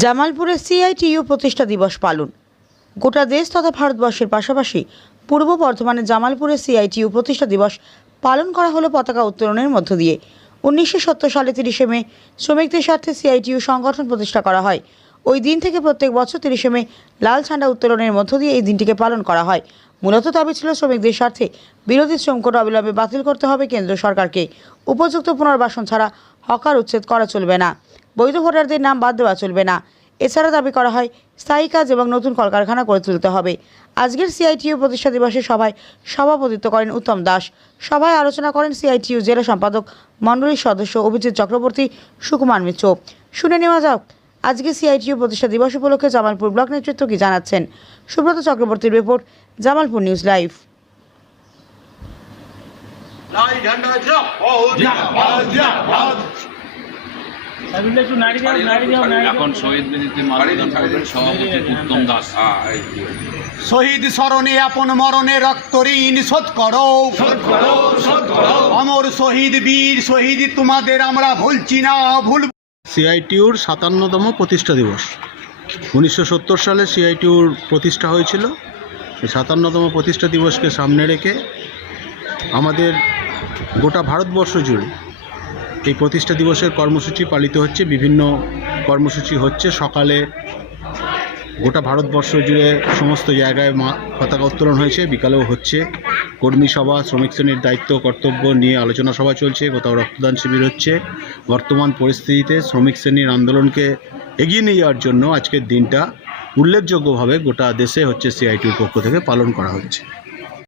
জামালপুরে সিআইটিইউ প্রতিষ্ঠা দিবস পালন। গোটা দেশ তথা ভারতবর্ষের পাশাপাশি পূর্ব বর্ধমানে জামালপুরে সিআইটিইউ প্রতিষ্ঠা দিবস পালন করা হলো পতাকা উত্তোলনের মধ্য দিয়ে। 1970 সালে 30 মে শ্রমিকদের স্বার্থে সিআইটিইউ সংগঠন প্রতিষ্ঠা করা হয়। ওই দিন থেকে প্রত্যেক বছর 30 মে লাল ঝান্ডা উত্তোলনের মধ্য দিয়ে এই দিনটিকে পালন করা হয়। মূলত দাবি ছিল শ্রমিকদের স্বার্থে বিরোধী শ্রম কোড অবিলম্বে বাতিল করতে হবে কেন্দ্র সরকারকে। উপযুক্ত পুনর্বাসন ছাড়া হকার উচ্ছেদ করা চলবে না, বৈধ ভোটারদের নাম বাদ দেওয়া চলবে না। এছাড়া দাবি করা হয় স্থায়ী কাজ এবং নতুন কলকারখানা গড়ে তুলতে হবে। আজকের সিআইটিইউ প্রতিষ্ঠা দিবসের সভায় সভাপতিত্ব করেন উত্তম দাস। সভায় আলোচনা করেন সিআইটিইউ জেলা সম্পাদক মণ্ডলীর সদস্য অভিজিৎ চক্রবর্তী, সুকুমার মিত্র। শুনে নেওয়া যাক আজকে সিআইটিইউ প্রতিষ্ঠা দিবস উপলক্ষে জামালপুর ব্লক নেতৃত্ব কি জানাচ্ছেন। সুব্রত চক্রবর্তীর রিপোর্ট, জামালপুর নিউজ লাইভ। এখন শহীদ বেদিতে মাল্যদান করবেন সভাপতি উত্তম দাস। শহীদ স্মরণে আপন মরণে রক্ত ঋণ শোধ করো, অমর শহীদ বীর শহীদ তোমাদের আমরা ভুলছি না, ভুল। সিআইটিইউর 57তম প্রতিষ্ঠা দিবস। 1970 সালে সিআইটিইউর প্রতিষ্ঠা হয়েছিল। এই 57তম প্রতিষ্ঠা দিবসকে সামনে রেখে আমাদের গোটা ভারতবর্ষ জুড়ে এই প্রতিষ্ঠা দিবসের কর্মসূচি পালিত হচ্ছে। বিভিন্ন কর্মসূচি হচ্ছে। সকালে গোটা ভারতবর্ষ জুড়ে সমস্ত জায়গায় পতাকা উত্তোলন হয়েছে, বিকালেও হচ্ছে। কর্মী সভা, শ্রমিক শ্রেণীর দায়িত্ব কর্তব্য নিয়ে আলোচনা সভা চলছে, কোথাও রক্তদান শিবির হচ্ছে। বর্তমান পরিস্থিতিতে শ্রমিক শ্রেণীর আন্দোলনকে এগিয়ে নিয়ে যাওয়ার জন্য আজকের দিনটা উল্লেখযোগ্যভাবে গোটা দেশে হচ্ছে সিআইটিইউর পক্ষ থেকে পালন করা হচ্ছে।